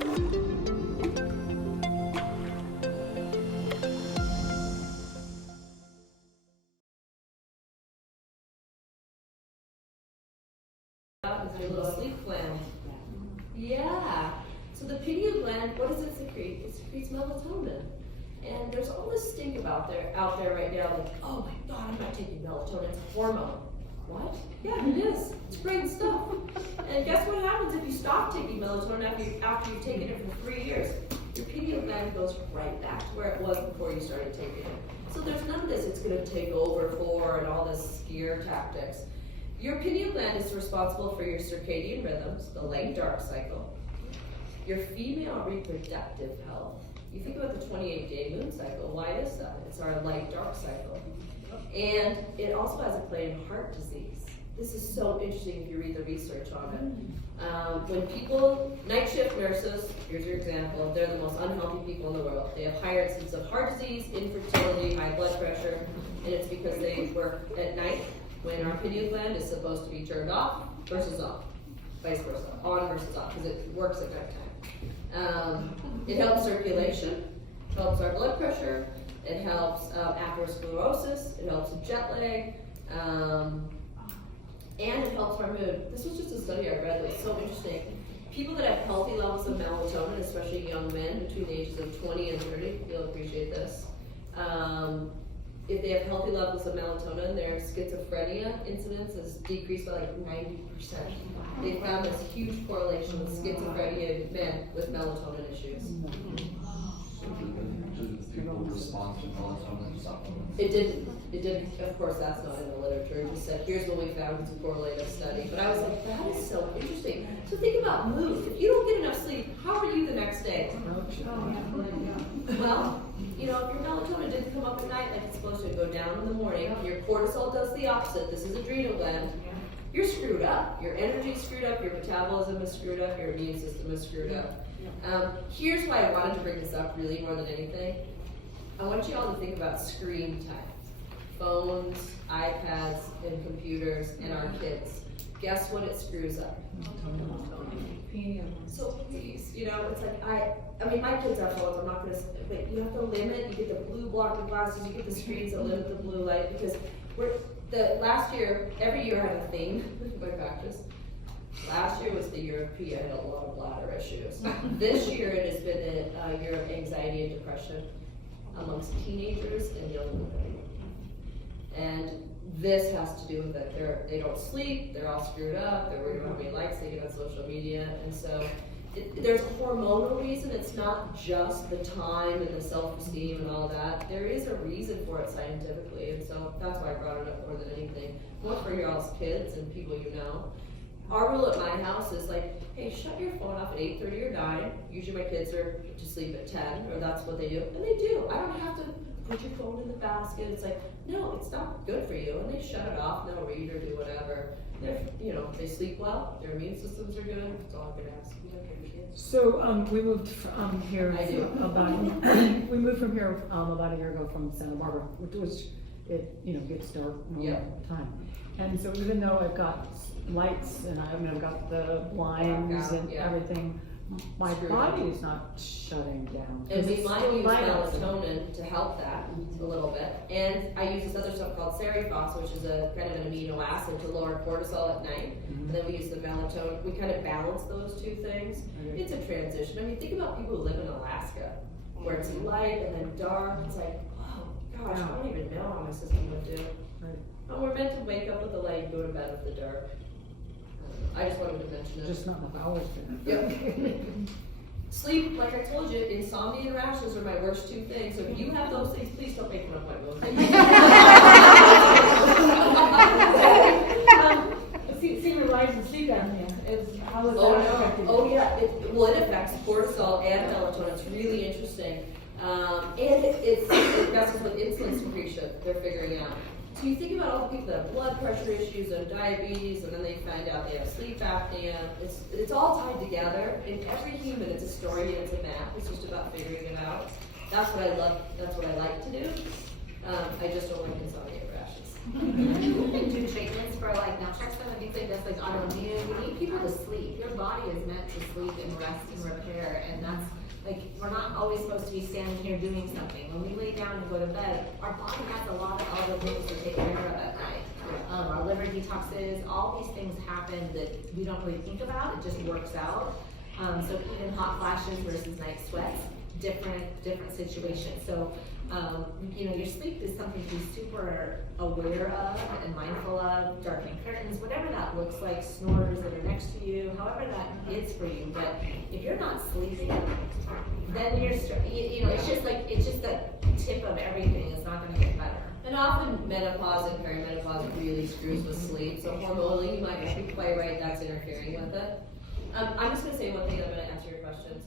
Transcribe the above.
Is your little sleep gland. Yeah. So the pineal gland, what does it secrete? It secretes melatonin. And there's all this stink out there right now, like, oh my God, I'm not taking melatonin, it's a hormone. What? Yeah, it is. It's great stuff. And guess what happens if you stop taking melatonin after you've taken it for 3 years? Your pineal gland goes right back to where it was before you started taking it. So there's none of this, it's going to take over for and all this scare tactics. Your pineal gland is responsible for your circadian rhythms, the light-dark cycle, your female reproductive health. You think about the 28-day moon cycle. Why is that? It's our light-dark cycle. And it also has a play in heart disease. This is so interesting if you read the research on it. When people, night shift nurses, here's your example, they're the most unhealthy people in the world. They have higher incidence of heart disease, infertility, high blood pressure, and it's because they work at night when our pineal gland is supposed to be turned off versus on, vice versa, on versus off, because it works at nighttime. It helps circulation, helps our blood pressure, it helps atherosclerosis, it helps jet lag, and it helps our mood. This was just a study I read that was so interesting. People that have healthy levels of melatonin, especially young men between the ages of 20 and 30, you'll appreciate this. If they have healthy levels of melatonin, their schizophrenia incidence is decreased by like 90%. They found this huge correlation with schizophrenia in men with melatonin issues. Did people respond to melatonin supplements? It didn't, of course that's not in the literature. It just said, here's what we found, it's a correlative study. But I was like, that is so interesting. So think about mood. If you don't get enough sleep, how are you the next day? Well, you know, if your melatonin didn't come up at night like it's supposed to, go down in the morning, your cortisol does the opposite. This is adrenal gland. You're screwed up. Your energy's screwed up, your metabolism is screwed up, your immune system is screwed up. Here's why I wanted to bring this up really more than anything. I want you all to think about screen time. Phones, iPads, and computers, and our kids. Guess what it screws up? So please, you know, it's like, I mean, my kids have phones, I'm not gonna, but you have to limit, you get the blue blocking glasses, you get the screens that limit the blue light, because last year, every year I have a theme with my practice. Last year was the year of pee, I had a lot of bladder issues. This year it has been a year of anxiety and depression amongst teenagers and young women. And this has to do with that they don't sleep, they're all screwed up, they're worried about how many likes they get on social media, and so there's a hormonal reason. It's not just the time and the self-esteem and all that. There is a reason for it scientifically, and so that's why I brought it up more than anything. More for your all's kids and people you know. Our rule at my house is like, hey, shut your phone off at 8:30 or 9. Usually my kids are to sleep at 10, or that's what they do, and they do. I don't have to put your phone in the basket. It's like, no, it's not good for you, and they shut it off, they'll read or do whatever. You know, they sleep well, their immune systems are good. That's all I can ask. So we moved from here I do. we moved from here about a year ago from Santa Barbara, which was gets dark all the time. And so even though I've got lights and I've got the blinds and everything, my body is not shutting down. And we might use melatonin to help that a little bit. And I use this other stuff called Serifox, which is a kind of an amino acid to lower cortisol at night. And then we use the melatonin. We kind of balance those two things. It's a transition. I mean, think about people who live in Alaska, where it's light and then dark. It's like, oh gosh, I don't even know how my system would do. And we're meant to wake up with the light and go to bed with the dark. I just wanted to mention it. Just not enough hours. Yep. Sleep, like I told you, insomnia and rashes are my worst two things. So if you have those things, please don't make an appointment. See, rise in sleep apnea. How is that affected? Oh yeah, it affects cortisol and melatonin. It's really interesting. And it messes with insulin secretion, they're figuring out. So you think about all the people that have blood pressure issues and diabetes, and then they find out they have sleep apnea. It's all tied together. In every human, it's a story and it's a map. It's just about figuring it out. That's what I love. That's what I like to do. I just don't like insomnia and rashes. You can do treatments for like, now check some of these things that's like autoimmune. You need people to sleep. Your body is meant to sleep and rest and repair, and you're doing something. When we lay down and go to bed, our body has a lot of other things to take care of at night. Our liver detoxes, all these things happen that we don't really think about, it just works out. So even hot flashes versus night sweats, different situations. So, your sleep is something to be super aware of and mindful of, darkening curtains, whatever that looks like, snores that are next to you, however that is for you. But if you're not sleeping, then it's just the tip of everything. It's not gonna get better. And often menopause and perimenopause really screws with sleep, so hormonally you might not be quite right, that's interfering with it. I'm just gonna say one thing, I'm gonna answer your questions.